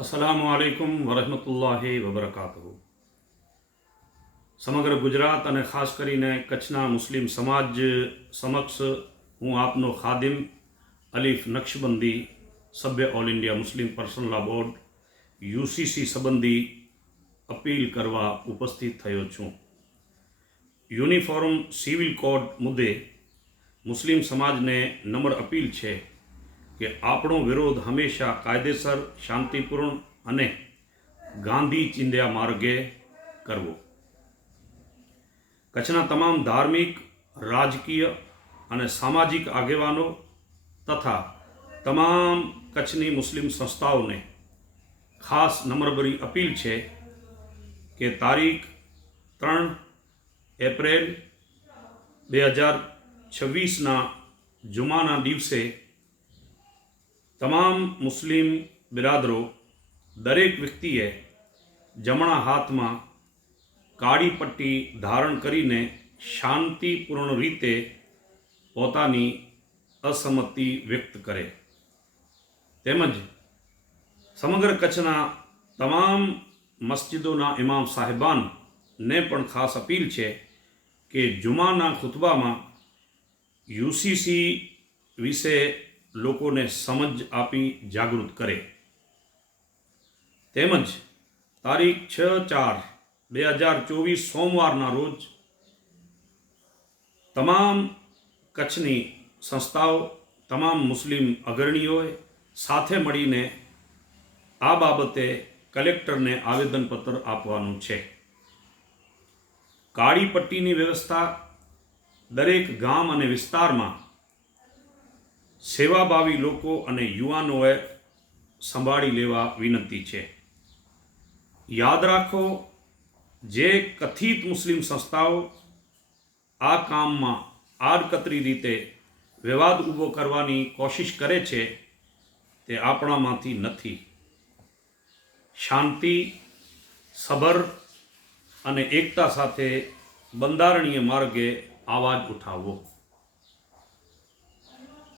अस्सलामु अलैकुम वरहमतुल्लाहि वबरकातुहू। समग्र गुजरात અને ખાસ કરીને કચ્છના મુસ્લિમ સમાજ સમક્ષ હું આપનો ખાદિમ અલીફ નક્શબંધી સભ્ય all India Muslim personal law board UCC સંબંધી અપીલ કરવા ઉપસ્થિત થયો છું। યુનિફોર્મ સિવિલ કોડ મુદ્દે મુસ્લિમ સમાજને નમ્ર અપીલ છે કે આપણો વિરોધ હંમેશા કાયદેસર, શાંતિપૂર્ણ અને ગાંધી ચિંધ્યા માર્ગે કરવો। કચ્છના તમામ ધાર્મિક, રાજકીય અને સામાજિક આગેવાનો તથા તમામ કચ્છની મુસ્લિમ સંસ્થાઓને ખાસ નમ્રભરી અપીલ છે કે તારીખ 3 એપ્રિલ 2026ના જુમાના દિવસે તમામ મુસ્લિમ બિરાદરો દરેક વ્યક્તિએ જમણા હાથમાં કાળી પટ્ટી ધારણ કરીને શાંતિપૂર્ણ રીતે પોતાની અસંમતિ વ્યક્ત કરે તેમજ સમગ્ર કચ્છના તમામ મસ્જિદોના ઇમામ સાહેબાનને પણ ખાસ અપીલ છે કે જુમાના ખુતબામાં યુસીસી વિશે લોકોને સમજ આપી જાગૃત કરે તેમજ તારીખ 6/4/2024 સોમવારના રોજ તમામ કચ્છની સંસ્થાઓ, તમામ મુસ્લિમ અગ્રણીઓએ સાથે મળીને આ બાબતે કલેક્ટરને આવેદનપત્ર આપવાનું છે। કાળી પટ્ટીની વ્યવસ્થા દરેક ગામ અને વિસ્તારમાં સેવાભાવી લોકો અને યુવાનોએ સંભાળી લેવા વિનંતી છે। યાદ રાખો, જે કથિત મુસ્લિમ સંસ્થાઓ આ કામમાં આડકતરી રીતે વિવાદ ઊભો કરવાની કોશિશ કરે છે તે આપણામાંથી નથી। શાંતિ, સબર અને એકતા સાથે બંધારણીય માર્ગે અવાજ ઉઠાવવો।